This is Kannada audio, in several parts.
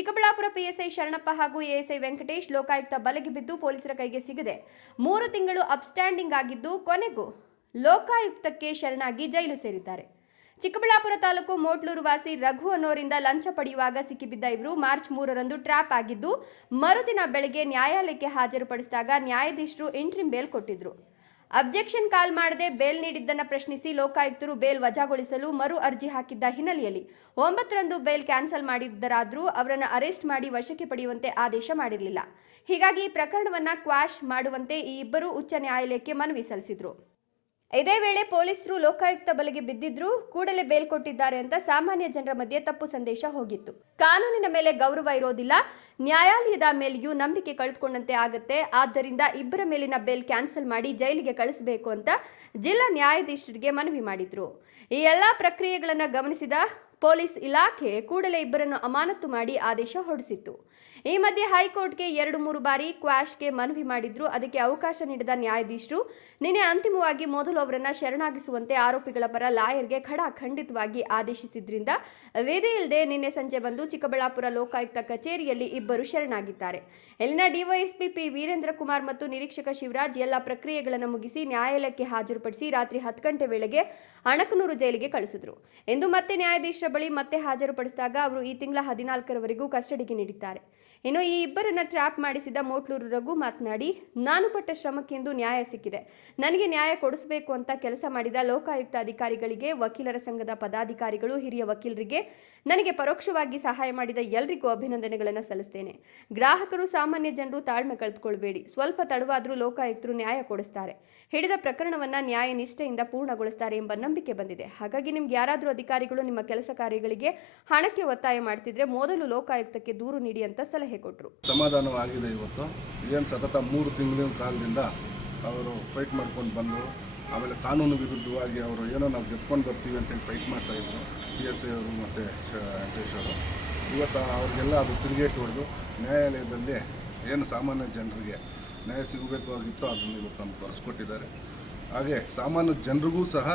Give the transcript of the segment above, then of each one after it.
ಚಿಕ್ಕಬಳ್ಳಾಪುರ ಪಿಎಸ್ಐ ಶರಣಪ್ಪ ಹಾಗೂ ಎಎಸ್ಐ ವೆಂಕಟೇಶ್ ಲೋಕಾಯುಕ್ತ ಬಲೆಗೆ ಬಿದ್ದು ಪೊಲೀಸರ ಕೈಗೆ ಸಿಗದೆ 3 ತಿಂಗಳು ಅಬ್ಸ್ಟ್ಯಾಂಡಿಂಗ್ ಆಗಿದ್ದು ಕೊನೆಗೂ ಲೋಕಾಯುಕ್ತಕ್ಕೆ ಶರಣಾಗಿ ಜೈಲು ಸೇರಿದ್ದಾರೆ. ಚಿಕ್ಕಬಳ್ಳಾಪುರ ತಾಲೂಕು ಮೋಟ್ಲೂರು ವಾಸಿ ರಘು ಅನ್ನೋರಿಂದ ಲಂಚ ಪಡೆಯುವಾಗ ಸಿಕ್ಕಿಬಿದ್ದ ಇವರು ಮಾರ್ಚ್ 3ರಂದು ಟ್ರ್ಯಾಪ್ ಆಗಿದ್ದು ಮರುದಿನ ಬೆಳಗ್ಗೆ ನ್ಯಾಯಾಲಯಕ್ಕೆ ಹಾಜರುಪಡಿಸಿದಾಗ ನ್ಯಾಯಾಧೀಶರು ಇಂಟ್ರಿಮ್ ಬೇಲ್ ಕೊಟ್ಟಿದ್ರು. ಅಬ್ಜೆಕ್ಷನ್ ಕಾಲ್ ಮಾಡದೆ ಬೇಲ್ ನೀಡಿದ್ದನ್ನು ಪ್ರಶ್ನಿಸಿ ಲೋಕಾಯುಕ್ತರು ಬೇಲ್ ವಜಾಗೊಳಿಸಲು ಮರು ಅರ್ಜಿ ಹಾಕಿದ್ದ ಹಿನ್ನೆಲೆಯಲ್ಲಿ 9ರಂದು ಬೇಲ್ ಕ್ಯಾನ್ಸಲ್ ಮಾಡಿದ್ದರಾದರೂ ಅವರನ್ನು ಅರೆಸ್ಟ್ ಮಾಡಿ ವಶಕ್ಕೆ ಪಡೆಯುವಂತೆ ಆದೇಶ ಮಾಡಿರಲಿಲ್ಲ. ಹೀಗಾಗಿ ಪ್ರಕರಣವನ್ನು ಕ್ವಾಶ್ ಮಾಡುವಂತೆ ಈ ಇಬ್ಬರು ಉಚ್ಚ ನ್ಯಾಯಾಲಯಕ್ಕೆ ಮನವಿ ಸಲ್ಲಿಸಿದ್ರು. ಇದೇ ವೇಳೆ ಪೊಲೀಸರು ಲೋಕಾಯುಕ್ತ ಬಲೆಗೆ ಬಿದ್ದಿದ್ರು ಕೂಡಲೇ ಬೇಲ್ ಕೊಟ್ಟಿದ್ದಾರೆ ಅಂತ ಸಾಮಾನ್ಯ ಜನರ ಮಧ್ಯೆ ತಪ್ಪು ಸಂದೇಶ ಹೋಗಿತ್ತು. ಕಾನೂನಿನ ಮೇಲೆ ಗೌರವ ಇರೋದಿಲ್ಲ, ನ್ಯಾಯಾಲಯದ ಮೇಲೆಯೂ ನಂಬಿಕೆ ಕಳೆದುಕೊಂಡಂತೆ ಆಗುತ್ತೆ. ಆದ್ದರಿಂದ ಇಬ್ಬರ ಮೇಲಿನ ಬೇಲ್ ಕ್ಯಾನ್ಸಲ್ ಮಾಡಿ ಜೈಲಿಗೆ ಕಳಿಸಬೇಕು ಅಂತ ಜಿಲ್ಲಾ ನ್ಯಾಯಾಧೀಶರಿಗೆ ಮನವಿ ಮಾಡಿದ್ರು. ಈ ಎಲ್ಲ ಪ್ರಕ್ರಿಯೆಗಳನ್ನು ಗಮನಿಸಿದ ಪೊಲೀಸ್ ಇಲಾಖೆ ಕೂಡಲೇ ಇಬ್ಬರನ್ನು ಅಮಾನತು ಮಾಡಿ ಆದೇಶ ಹೊರಡಿಸಿತ್ತು. ಈ ಮಧ್ಯೆ ಹೈಕೋರ್ಟ್ಗೆ 2-3 ಬಾರಿ ಕ್ವಾಶ್ಗೆ ಮನವಿ ಮಾಡಿದ್ರು. ಅದಕ್ಕೆ ಅವಕಾಶ ನೀಡಿದ ನ್ಯಾಯಾಧೀಶರು ನಿನ್ನೆ ಅಂತಿಮವಾಗಿ ಮೊದಲು ಅವರನ್ನು ಶರಣಾಗಿಸುವಂತೆ ಆರೋಪಿಗಳ ಪರ ಲಾಯರ್ಗೆ ಖಂಡಿತವಾಗಿ ಆದೇಶಿಸಿದ್ರಿಂದ ವಿಧಿ ಇಲ್ಲದೆ ನಿನ್ನೆ ಸಂಜೆ ಬಂದು ಚಿಕ್ಕಬಳ್ಳಾಪುರ ಲೋಕಾಯುಕ್ತ ಕಚೇರಿಯಲ್ಲಿ ಇಬ್ಬರು ಶರಣಾಗಿದ್ದಾರೆ. ಇಲ್ಲಿನ ಡಿವೈಎಸ್ಪಿ ಪಿ ವೀರೇಂದ್ರ ಕುಮಾರ್ ಮತ್ತು ನಿರೀಕ್ಷಕ ಶಿವರಾಜ್ ಎಲ್ಲ ಪ್ರಕ್ರಿಯೆಗಳನ್ನು ಮುಗಿಸಿ ನ್ಯಾಯಾಲಯಕ್ಕೆ ಹಾಜರುಪಡಿಸಿ ರಾತ್ರಿ 10 ಗಂಟೆ ವೇಳೆಗೆ ಅಣಕನೂರು ಜೈಲಿಗೆ ಕಳಿಸಿದ್ರು. ಎಂದು ಮತ್ತೆ ನ್ಯಾಯಾಧೀಶರ ಬಳಿ ಮತ್ತೆ ಹಾಜರುಪಡಿಸಿದಾಗ ಅವರು ಈ ತಿಂಗಳ 14ರವರೆಗೂ ಕಸ್ಟಡಿಗೆ ನೀಡಿದ್ದಾರೆ. ಇನ್ನು ಈ ಇಬ್ಬರನ್ನ ಟ್ರ್ಯಾಪ್ ಮಾಡಿಸಿದ ಮೋಟ್ಲೂರು ರಘು ಮಾತನಾಡಿ, ನಾನು ಪಟ್ಟ ಶ್ರಮಕ್ಕೆಂದು ನ್ಯಾಯ ಸಿಕ್ಕಿದೆ. ನನಗೆ ನ್ಯಾಯ ಕೊಡಿಸಬೇಕು ಅಂತ ಕೆಲಸ ಮಾಡಿದ ಲೋಕಾಯುಕ್ತ ಅಧಿಕಾರಿಗಳಿಗೆ, ವಕೀಲರ ಸಂಘದ ಪದಾಧಿಕಾರಿಗಳು, ಹಿರಿಯ ವಕೀಲರಿಗೆ, ನನಗೆ ಪರೋಕ್ಷವಾಗಿ ಸಹಾಯ ಮಾಡಿದ ಎಲ್ಲರಿಗೂ ಅಭಿನಂದನೆಗಳನ್ನು ಸಲ್ಲಿಸ್ತೇನೆ. ಗ್ರಾಹಕರು, ಸಾಮಾನ್ಯ ಜನರು ತಾಳ್ಮೆ ಕಳೆದುಕೊಳ್ಳಬೇಡಿ. ಸ್ವಲ್ಪ ತಡವಾದರೂ ಲೋಕಾಯುಕ್ತರು ನ್ಯಾಯ ಕೊಡಿಸ್ತಾರೆ. ಹಿಡಿದ ಪ್ರಕರಣವನ್ನು ನ್ಯಾಯ ನಿಷ್ಠೆಯಿಂದ ಪೂರ್ಣಗೊಳಿಸ್ತಾರೆ ಎಂಬ ನಂಬಿಕೆ ಬಂದಿದೆ. ಹಾಗಾಗಿ ನಿಮ್ಗೆ ಯಾರಾದರೂ ಅಧಿಕಾರಿಗಳು ನಿಮ್ಮ ಕೆಲಸ ಕಾರ್ಯಗಳಿಗೆ ಹಣಕ್ಕೆ ಒತ್ತಾಯ ಮಾಡ್ತಿದ್ರೆ ಮೊದಲು ಲೋಕಾಯುಕ್ತಕ್ಕೆ ದೂರು ನೀಡಿ ಅಂತ ಸಲಹೆ ಕೊಟ್ಟರು. ಸಮಾಧಾನವಾಗಿದೆ. ಇವತ್ತು ಏನು ಸತತ 3 ತಿಂಗಳಿನ ಕಾಲದಿಂದ ಅವರು ಫೈಟ್ ಮಾಡ್ಕೊಂಡು ಬಂದರು. ಆಮೇಲೆ ಕಾನೂನು ವಿರುದ್ಧವಾಗಿ ಅವರು ಏನೋ ನಾವು ಗೆದ್ಕೊಂಡು ಬರ್ತೀವಿ ಅಂತೇಳಿ ಫೈಟ್ ಮಾಡ್ತಾಯಿದ್ರು PSI ಅವರು ಮತ್ತು ವೆಂಕಟೇಶ್ ಅವರು. ಇವತ್ತು ಅವ್ರಿಗೆಲ್ಲ ಅದು ತಿರುಗೇಟು ಹೊಡೆದು ನ್ಯಾಯಾಲಯದಲ್ಲಿ ಏನು ಸಾಮಾನ್ಯ ಜನರಿಗೆ ನ್ಯಾಯ ಸಿಗಬೇಕಾಗಿತ್ತು ಅದನ್ನು ಇವತ್ತು ನಮ್ಗೆ ತೋರಿಸ್ಕೊಟ್ಟಿದ್ದಾರೆ. ಹಾಗೆ ಸಾಮಾನ್ಯ ಜನರಿಗೂ ಸಹ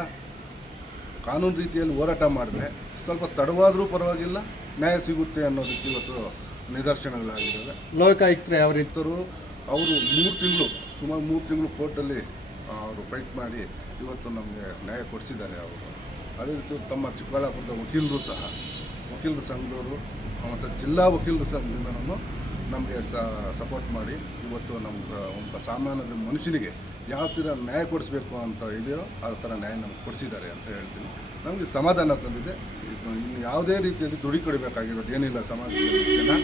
ಕಾನೂನು ರೀತಿಯಲ್ಲಿ ಹೋರಾಟ ಮಾಡಿದ್ರೆ ಸ್ವಲ್ಪ ತಡವಾದರೂ ಪರವಾಗಿಲ್ಲ, ನ್ಯಾಯ ಸಿಗುತ್ತೆ ಅನ್ನೋದಕ್ಕೆ ಇವತ್ತು ನಿದರ್ಶನಗಳಾಗಿದ್ದಾವೆ. ಲೋಕಾಯುಕ್ತರು ಯಾವ ರೀತಿಯವರು ಅವರು 3 ತಿಂಗಳು ಸುಮಾರು 3 ತಿಂಗಳು ಕೋರ್ಟಲ್ಲಿ ಅವರು ಫೈಟ್ ಮಾಡಿ ಇವತ್ತು ನಮಗೆ ನ್ಯಾಯ ಕೊಡಿಸಿದ್ದಾರೆ. ಅವರು ಅದೇ ರೀತಿ ತಮ್ಮ ಚಿಕ್ಕಬಳ್ಳಾಪುರದ ವಕೀಲರು ಸಹ, ವಕೀಲರ ಸಂಘದವರು ಮತ್ತು ಜಿಲ್ಲಾ ವಕೀಲರ ಸಂಘದಿಂದನೂ ನಮಗೆ ಸಪೋರ್ಟ್ ಮಾಡಿ ಇವತ್ತು ನಮ್ಗೆ ಒಬ್ಬ ಸಾಮಾನ್ಯ ಮನುಷ್ಯನಿಗೆ ಯಾವ ಥರ ನ್ಯಾಯ ಕೊಡಿಸ್ಬೇಕು ಅಂತ ಇದೆಯೋ ಆ ಥರ ನ್ಯಾಯ ನಮ್ಗೆ ಕೊಡಿಸಿದ್ದಾರೆ ಅಂತ ಹೇಳ್ತೀನಿ. ನಮಗೆ ಸಮಾಧಾನ ತಂದಿದೆ. ಇನ್ನು ಯಾವುದೇ ರೀತಿಯಲ್ಲಿ ದುಡಿ ಕೊಡಬೇಕಾಗಿರೋದು ಏನಿಲ್ಲ. ಸಮಾಜದಲ್ಲಿ ಜನ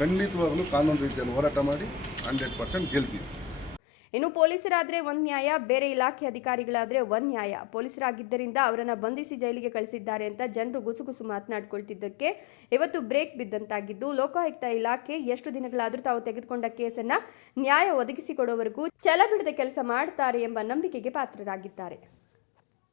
ಖಂಡಿತವಾಗಲೂ ಕಾನೂನು ರೀತಿಯಲ್ಲಿ ಹೋರಾಟ ಮಾಡಿ 100% ಗೆಲ್ತೀವಿ. ಇನ್ನು ಪೊಲೀಸರಾದರೆ ಒಂದು ನ್ಯಾಯ, ಬೇರೆ ಇಲಾಖೆ ಅಧಿಕಾರಿಗಳಾದರೆ ಒಂದು ನ್ಯಾಯ. ಪೊಲೀಸರಾಗಿದ್ದರಿಂದ ಅವರನ್ನು ಬಂಧಿಸಿ ಜೈಲಿಗೆ ಕಳಿಸಿದ್ದಾರೆ ಅಂತ ಜನರು ಗುಸುಗುಸು ಮಾತನಾಡಿಕೊಳ್ತಿದ್ದಕ್ಕೆ ಇವತ್ತು ಬ್ರೇಕ್ ಬಿದ್ದಂತಾಗಿದ್ದು, ಲೋಕಾಯುಕ್ತ ಇಲಾಖೆ ಎಷ್ಟು ದಿನಗಳಾದರೂ ತಾವು ತೆಗೆದುಕೊಂಡ ಕೇಸನ್ನು ನ್ಯಾಯ ಒದಗಿಸಿಕೊಡುವವರೆಗೂ ಛಲ ಬಿಡದ ಕೆಲಸ ಮಾಡುತ್ತಾರೆ ಎಂಬ ನಂಬಿಕೆಗೆ ಪಾತ್ರರಾಗಿದ್ದಾರೆ.